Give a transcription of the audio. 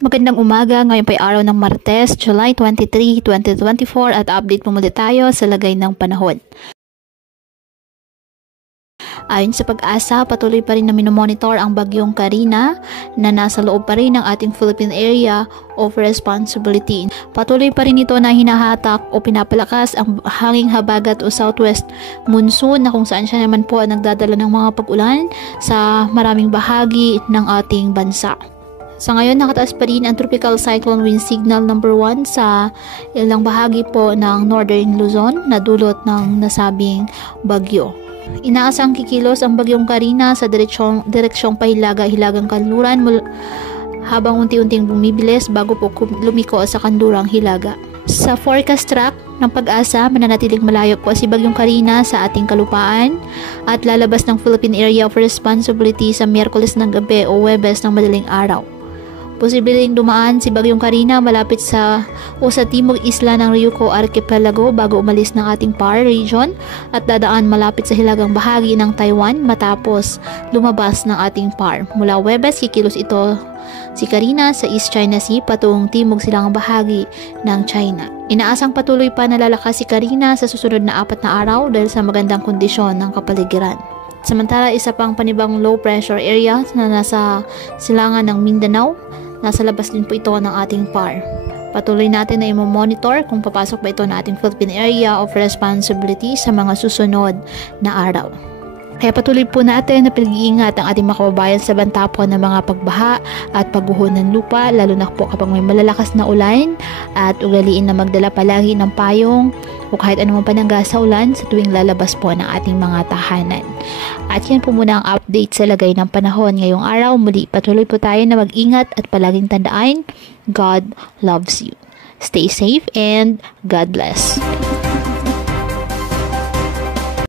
Magandang umaga, ngayon po ay araw ng Martes, July 23, 2024 at update po muli tayo sa lagay ng panahon. Ayon sa Pag-asa, patuloy pa rin na minomonitor ang bagyong Karina na nasa loob pa rin ng ating Philippine Area of Responsibility. Patuloy pa rin ito na hinahatak o pinapalakas ang hanging habagat o southwest monsoon na kung saan siya naman po nagdadala ng mga pag-ulan sa maraming bahagi ng ating bansa. Sa ngayon, nakataas pa rin ang Tropical Cyclone Wind Signal number 1 sa ilang bahagi po ng Northern Luzon na dulot ng nasabing bagyo. Inaasang kikilos ang bagyong Karina sa direksyong pahilaga-hilagang kanluran habang unti-unting bumibilis bago po lumiko sa kanlurang hilaga. Sa forecast track ng Pag-asa, mananatiling malayo po si bagyong Karina sa ating kalupaan at lalabas ng Philippine Area of Responsibility sa Miyerkules ng gabi o Huwebes ng madaling araw. Posibleng dumaan si bagyong Karina malapit sa timog isla ng Ryukyu Archipelago bago umalis ng ating PAR region at dadaan malapit sa hilagang bahagi ng Taiwan matapos lumabas ng ating PAR. Mula Huwebes, kikilos ito si Karina sa East China Sea patungong timog silangang bahagi ng China. Inaasang patuloy pa na lalakas si Karina sa susunod na 4 na araw dahil sa magandang kondisyon ng kapaligiran. Samantala, isa pang panibang low pressure area na nasa silangan ng Mindanao. Nasa labas din po ito ng ating PAR. Patuloy natin na i-monitor kung papasok ba ito na ating Philippine Area of Responsibility sa mga susunod na araw. Kaya patuloy po natin na pag-iingat ang ating mga kababayan sa banta po ng mga pagbaha at pagguho ng lupa, lalo na po kapag may malalakas na ulan, at ugaliin na magdala palagi ng payong o kahit anumang panangga sa ulan sa tuwing lalabas po ng ating mga tahanan. At yan po muna ang update sa lagay ng panahon ngayong araw. Muli, patuloy po tayo na mag-ingat at palaging tandaan, God loves you. Stay safe and God bless.